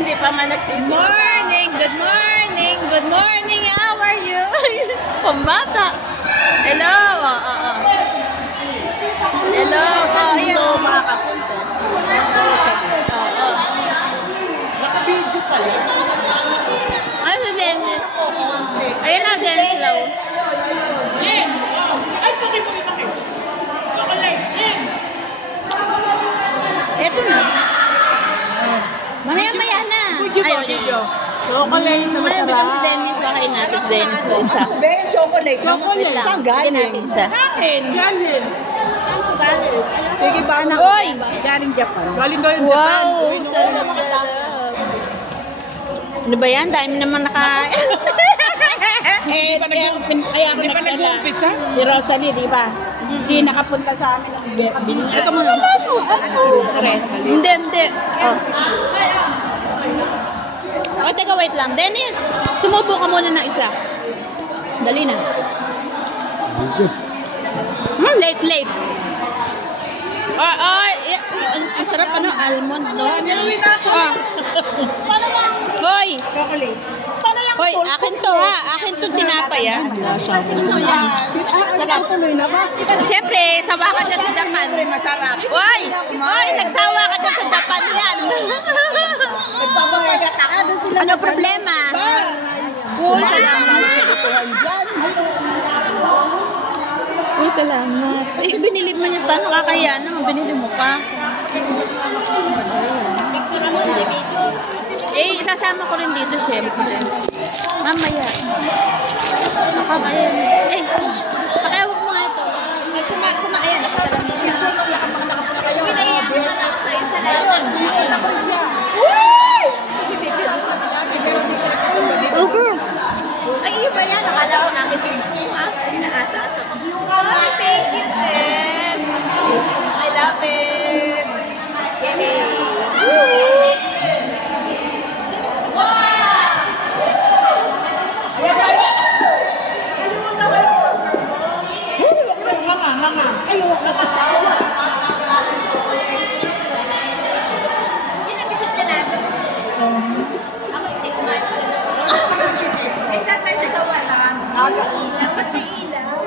Hindi pa man nagsisi. Morning! Good morning! Good morning! How are you? Pambata! Hello! Hello! Hello, makakapunta. Naka-video pala. Ay, si Dennis. Ayun na, Dennis Lau. Ay, pakit. Chocolate. Eto na. Maya-maya na. Video. Chocolate na masarap. Si Dennis, bakain natin Dennis na isa. Ano ba yung chocolate? Chocolate lang. Saan galing? Natin isa. Akin, galing. Sige, paano? Oy! Galing Japan. Galing Japan. Wow! Uy, Sarap. Ano ba yan? Dami naman naka... Hindi pa nag-uumpisa? Si Rosalie, di ba? Hindi nakapunta sa amin. Ito mo lang. Hindi. Oh, teka, wait lang. Dennis, sumubo ka muna ng isa. Dali na. Late. Ang sarap almond, no? Hoy! Chocolate. Hoy, akin to ha. Akin to tinapay ha. Tuloy na ba? Siyempre, sawa ka dyan sa Japan. Siyempre, masarap. Hoy! Nagsawa ka dyan sa Japan yan. Nagpapapagat ako. Ano problema? Uy, salamat. Uy, salamat. Eh, binili mo niya pa. Nakakaya naman. Binili mo pa. Picture mo, hindi video. Eh, isasama ko rin dito, syempre. Mamaya. Nakakaya. Eh, pakiawag mo nga ito. Sama, ayan. Uy, naiyak naman ako sa'yo. Salamat. Ay, iba yan. Akala ko akin din ito, ha? Inaasa-asa ko. Oh, thank you, Tess. I love it. Yay. Yun ang disiplinado. Ako hindi ko nga. Ay, tatay na sa wala. Aga-ilaw. Ba't may ilaw?